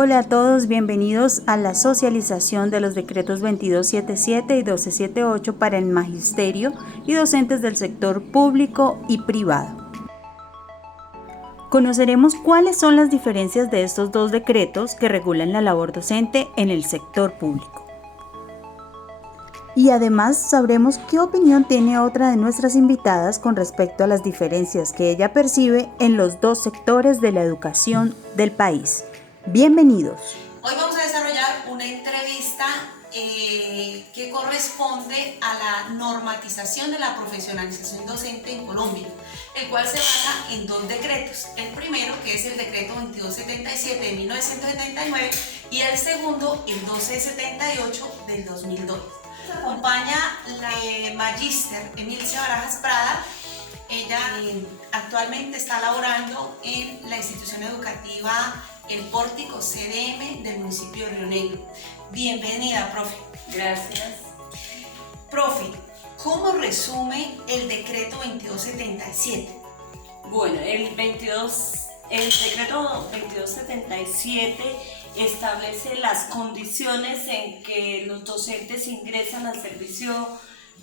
Hola a todos, bienvenidos a la socialización de los decretos 2277 y 1278 para el magisterio y docentes del sector público y privado. Conoceremos cuáles son las diferencias de estos dos decretos que regulan la labor docente en el sector público. Y además sabremos qué opinión tiene otra de nuestras invitadas con respecto a las diferencias que ella percibe en los dos sectores de la educación del país. Bienvenidos. Hoy vamos a desarrollar una entrevista que corresponde a la normatización de la profesionalización docente en Colombia, el cual se basa en dos decretos. El primero, que es el decreto 2277 de 1979, y el segundo, el 1278 del 2002. Nos acompaña la magíster Emilcia Barajas Prada. Ella actualmente está laborando en la institución educativa El Pórtico CDM del municipio de Río Negro. Bienvenida, profe. Gracias. Profe, ¿cómo resume el decreto 2277? Bueno, el decreto 2277 establece las condiciones en que los docentes ingresan al servicio,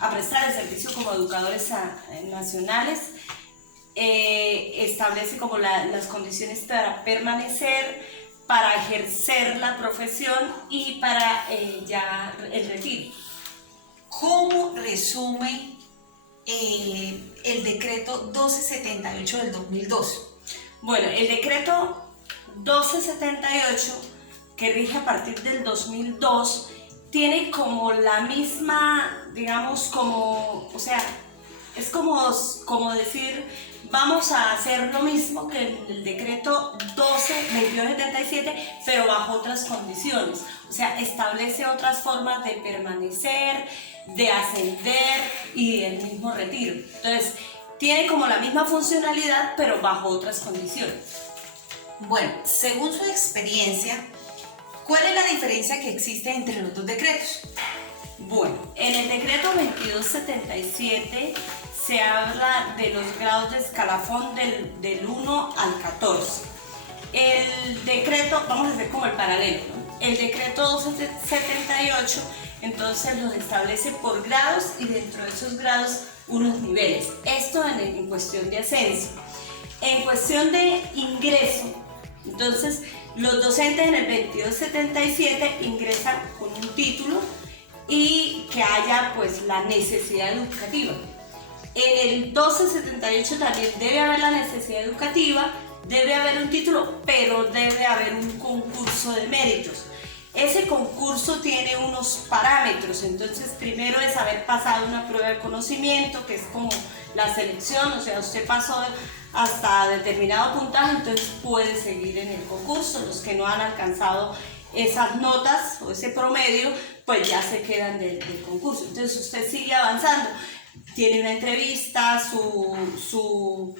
a prestar el servicio como educadores nacionales. Establece como las condiciones para permanecer, para ejercer la profesión y para ya el retiro. ¿Cómo resume el decreto 1278 del 2002? Bueno, el decreto 1278, que rige a partir del 2002, tiene como la misma, digamos, o sea, es como decir, vamos a hacer lo mismo que el decreto 2277, pero bajo otras condiciones. O sea, establece otras formas de permanecer, de ascender y del mismo retiro. Entonces, tiene como la misma funcionalidad, pero bajo otras condiciones. Bueno, según su experiencia, ¿cuál es la diferencia que existe entre los dos decretos? Bueno, en el decreto 2277 se habla de los grados de escalafón del 1 al 14. El decreto, vamos a hacer como el paralelo, ¿no? El decreto 1278 entonces los establece por grados y dentro de esos grados unos niveles. Esto en cuestión de ascenso. En cuestión de ingreso, entonces los docentes en el 2277 ingresan con un título y que haya pues la necesidad educativa. En el 1278 también debe haber la necesidad educativa, debe haber un título, pero debe haber un concurso de méritos. Ese concurso tiene unos parámetros, entonces primero es haber pasado una prueba de conocimiento, que es como la selección, o sea, usted pasó hasta determinado puntaje, entonces puede seguir en el concurso. Los que no han alcanzado esas notas o ese promedio, pues ya se quedan del concurso. Entonces usted sigue avanzando, tiene una entrevista, su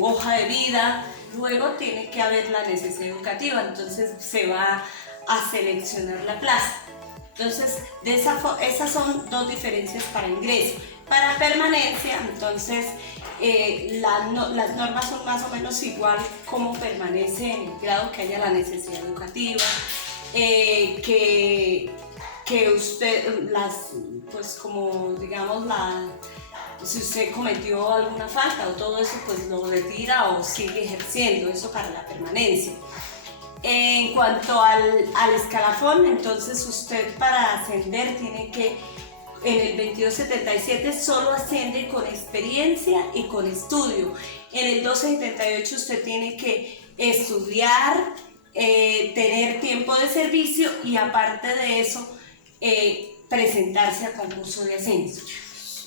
hoja de vida, luego tiene que haber la necesidad educativa, entonces se va a seleccionar la plaza. Entonces, esas son dos diferencias para ingreso. Para permanencia, entonces, las normas son más o menos igual como permanece en el grado que haya la necesidad educativa, que usted, pues como digamos, si usted cometió alguna falta o todo eso, pues lo retira o sigue ejerciendo, eso para la permanencia. En cuanto al escalafón, entonces usted para ascender tiene que, en el 2277 solo asciende con experiencia y con estudio. En el 1278 usted tiene que estudiar, tener tiempo de servicio y aparte de eso, presentarse a concurso de ascenso.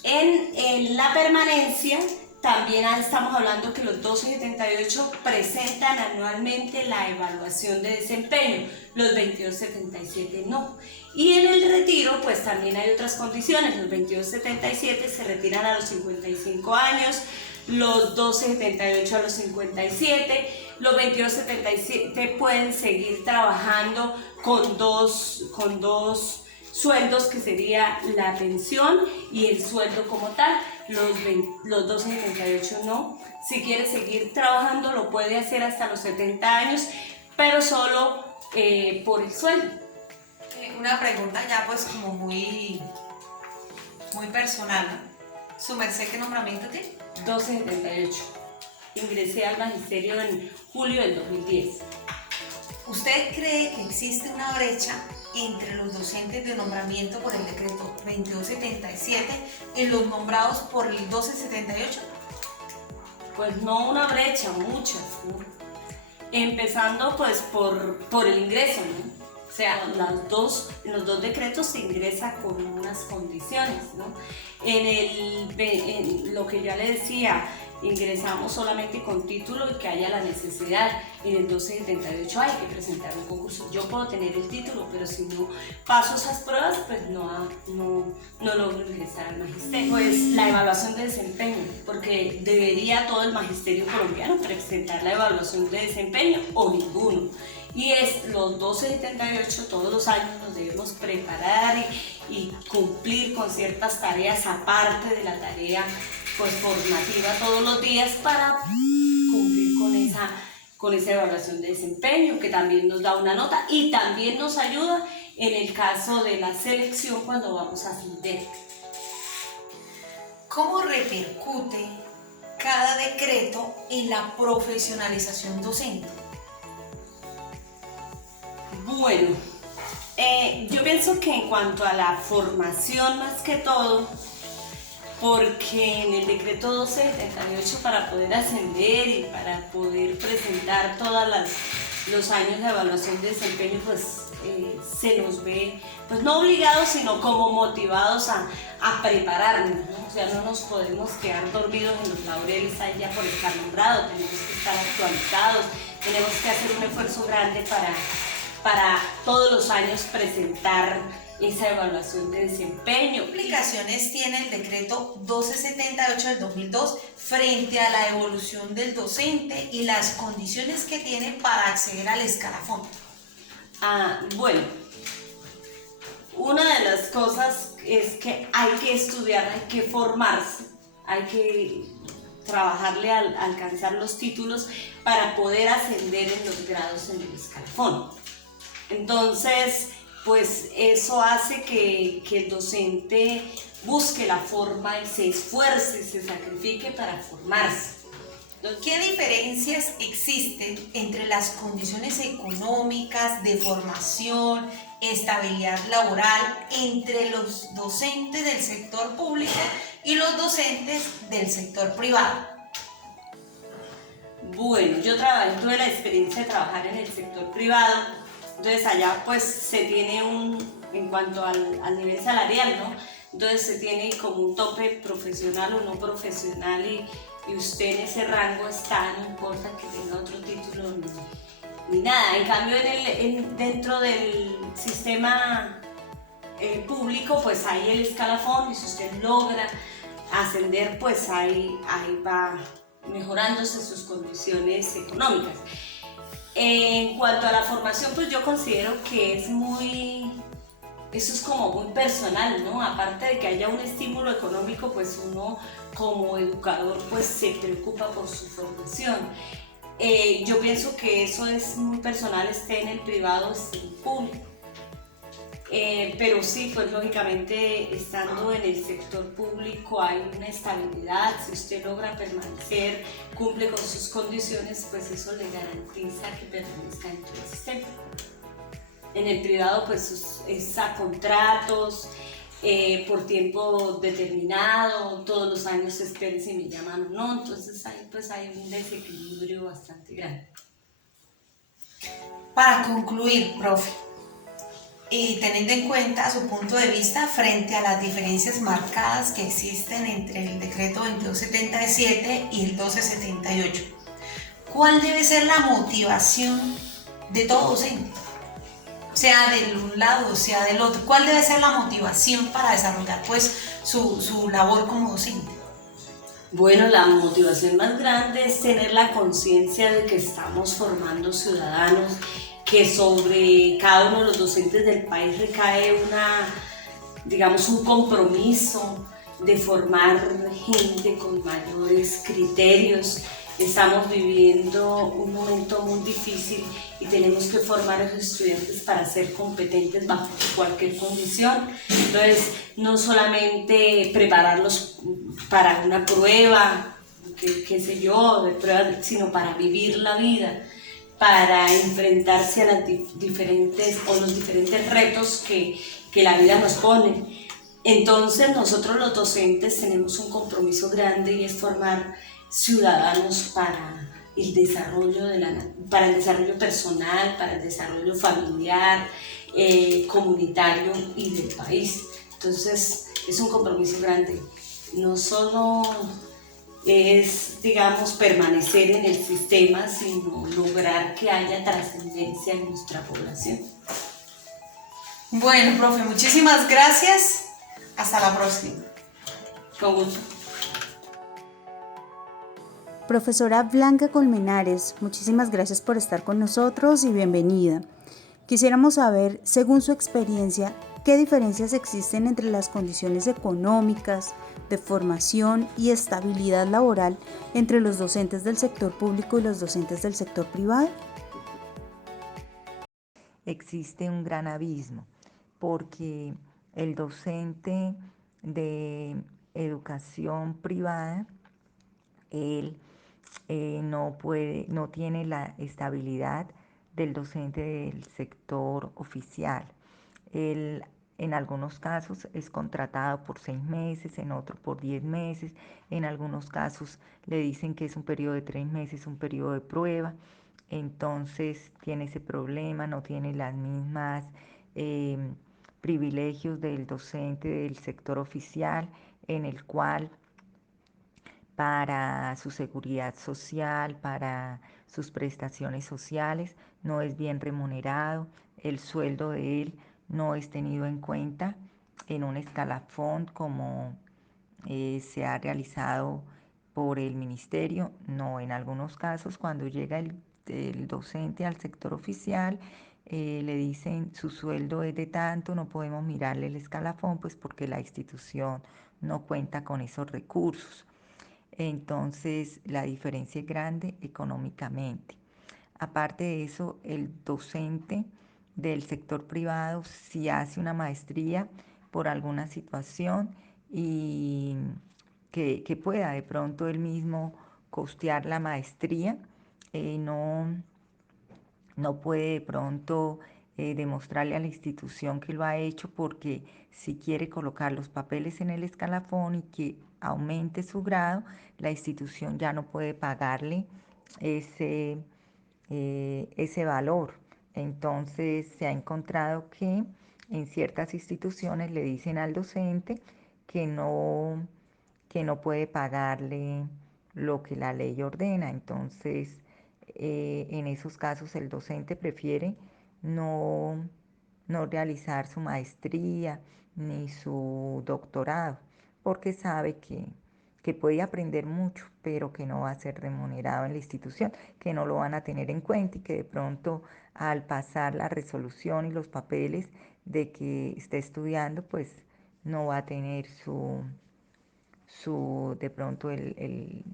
En la permanencia, también estamos hablando que los 1278 presentan anualmente la evaluación de desempeño, los 2277 no. Y en el retiro, pues también hay otras condiciones. Los 2277 se retiran a los 55 años, los 1278 a los 57, los 2277 pueden seguir trabajando con dos sueldos, que sería la pensión y el sueldo como tal. Los 1278 no. Si quiere seguir trabajando lo puede hacer hasta los 70 años, pero solo por el sueldo. Una pregunta ya pues como muy personal, ¿no? ¿Su merced qué nombramiento tiene? 1278. Ingresé al magisterio en julio del 2010. ¿Usted cree que existe una brecha entre los docentes de nombramiento por el decreto 2277 y los nombrados por el 1278? Pues no una brecha, muchas, ¿no? Empezando pues por el ingreso, ¿no? O sea, en los dos decretos se ingresa con unas condiciones, ¿no? En lo que ya le decía, ingresamos solamente con título y que haya la necesidad. En el 1278 hay que presentar un concurso. Yo puedo tener el título, pero si no paso esas pruebas, pues no logro ingresar al magisterio. Pues la evaluación de desempeño, porque debería todo el magisterio colombiano presentar la evaluación de desempeño o ninguno. Y es los 1278, todos los años nos debemos preparar y cumplir con ciertas tareas aparte de la tarea pues formativa todos los días para cumplir con esa evaluación de desempeño, que también nos da una nota y también nos ayuda en el caso de la selección cuando vamos a ascender. ¿Cómo repercute cada decreto en la profesionalización docente? Bueno, yo pienso que en cuanto a la formación más que todo, porque en el decreto 1278 para poder ascender y para poder presentar todos los años de evaluación de desempeño, pues se nos ve, pues no obligados, sino como motivados a prepararnos, ¿no? O sea, no nos podemos quedar dormidos en los laureles ahí ya por estar nombrados, tenemos que estar actualizados, tenemos que hacer un esfuerzo grande para todos los años presentar esa evaluación de desempeño. ¿Qué implicaciones tiene el decreto 1278 del 2002 frente a la evolución del docente y las condiciones que tiene para acceder al escalafón? Bueno, una de las cosas es que hay que estudiar, hay que formarse, hay que trabajarle a alcanzar los títulos para poder ascender en los grados en el escalafón. Entonces, pues eso hace que el docente busque la forma y se esfuerce y se sacrifique para formarse. ¿Qué diferencias existen entre las condiciones económicas, de formación, estabilidad laboral entre los docentes del sector público y los docentes del sector privado? Bueno, yo tuve la experiencia de trabajar en el sector privado. Entonces allá pues se tiene en cuanto al nivel salarial, ¿no? Entonces se tiene como un tope profesional o no profesional y usted en ese rango está, no importa que tenga otro título ni nada. En cambio dentro del sistema público pues hay el escalafón y si usted logra ascender pues ahí va mejorándose sus condiciones económicas. En cuanto a la formación, pues yo considero que eso es como muy personal, ¿no? Aparte de que haya un estímulo económico, pues uno como educador pues se preocupa por su formación. Yo pienso que eso es muy personal, esté en el privado o esté en el público. Pero sí, pues lógicamente estando en el sector público hay una estabilidad, si usted logra permanecer, cumple con sus condiciones, pues eso le garantiza que permanezca dentro del sistema. En el privado pues es a contratos, por tiempo determinado, todos los años espere si me llaman o no, entonces ahí pues hay un desequilibrio bastante grande. Para concluir, profe, y teniendo en cuenta su punto de vista frente a las diferencias marcadas que existen entre el decreto 2277 y el 1278, ¿cuál debe ser la motivación de todo docente? Sea de un lado, sea del otro, ¿cuál debe ser la motivación para desarrollar pues su labor como docente? Bueno, la motivación más grande es tener la conciencia de que estamos formando ciudadanos, que sobre cada uno de los docentes del país recae un compromiso de formar gente con mayores criterios, estamos viviendo un momento muy difícil y tenemos que formar a los estudiantes para ser competentes bajo cualquier condición. Entonces, no solamente prepararlos para una prueba, qué sé yo, de prueba, sino para vivir la vida, para enfrentarse a las diferentes o los diferentes retos que la vida nos pone. Entonces nosotros los docentes tenemos un compromiso grande y es formar ciudadanos para el desarrollo para el desarrollo personal, para el desarrollo familiar, comunitario y del país. Entonces es un compromiso grande. No solo es, digamos, permanecer en el sistema, sino lograr que haya trascendencia en nuestra población. Bueno, profe, muchísimas gracias. Hasta la próxima. Con gusto. Profesora Blanca Colmenares, muchísimas gracias por estar con nosotros y bienvenida. Quisiéramos saber, según su experiencia, qué diferencias existen entre las condiciones económicas, de formación y estabilidad laboral entre los docentes del sector público y los docentes del sector privado. Existe un gran abismo porque el docente de educación privada, él no tiene la estabilidad del docente del sector oficial. Él en algunos casos es contratado por 6 meses, en otros por 10 meses, en algunos casos le dicen que es un periodo de 3 meses, un periodo de prueba, entonces tiene ese problema, no tiene las mismas privilegios del docente del sector oficial, en el cual para su seguridad social, para sus prestaciones sociales, no es bien remunerado, el sueldo de él no es tenido en cuenta en un escalafón como se ha realizado por el ministerio. No, en algunos casos cuando llega el docente al sector oficial, le dicen su sueldo es de tanto, no podemos mirarle el escalafón, pues porque la institución no cuenta con esos recursos. Entonces la diferencia es grande económicamente. Aparte de eso, el docente del sector privado, si hace una maestría por alguna situación y que pueda de pronto él mismo costear la maestría, no puede de pronto demostrarle a la institución que lo ha hecho, porque si quiere colocar los papeles en el escalafón y que aumente su grado, la institución ya no puede pagarle ese valor. Entonces se ha encontrado que en ciertas instituciones le dicen al docente que no puede pagarle lo que la ley ordena. Entonces, en esos casos el docente prefiere no, no realizar su maestría ni su doctorado, porque sabe que puede aprender mucho, pero que no va a ser remunerado en la institución, que no lo van a tener en cuenta y que de pronto al pasar la resolución y los papeles de que esté estudiando, pues no va a tener de pronto el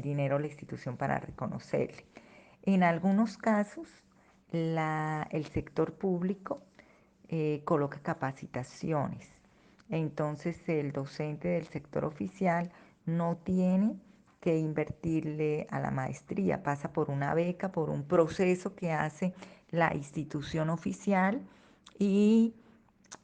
dinero de la institución para reconocerle. En algunos casos, el sector público coloca capacitaciones. Entonces, el docente del sector oficial no tiene que invertirle a la maestría, pasa por una beca, por un proceso que hace la institución oficial, y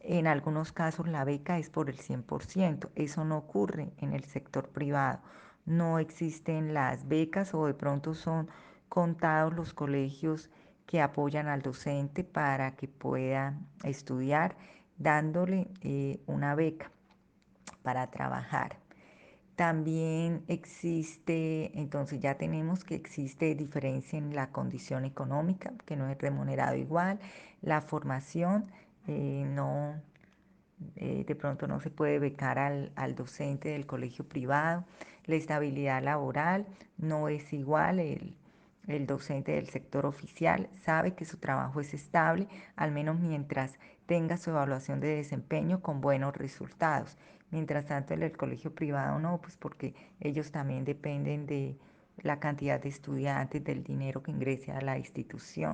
en algunos casos la beca es por el 100%. Eso no ocurre en el sector privado. No existen las becas, o de pronto son contados los colegios que apoyan al docente para que pueda estudiar, dándole una beca para trabajar. También existe, entonces ya tenemos que existe diferencia en la condición económica, que no es remunerado igual, la formación, no, de pronto no se puede becar al docente del colegio privado, la estabilidad laboral no es igual. El docente del sector oficial sabe que su trabajo es estable, al menos mientras tenga su evaluación de desempeño con buenos resultados. Mientras tanto, el del colegio privado no, pues porque ellos también dependen de la cantidad de estudiantes, del dinero que ingrese a la institución.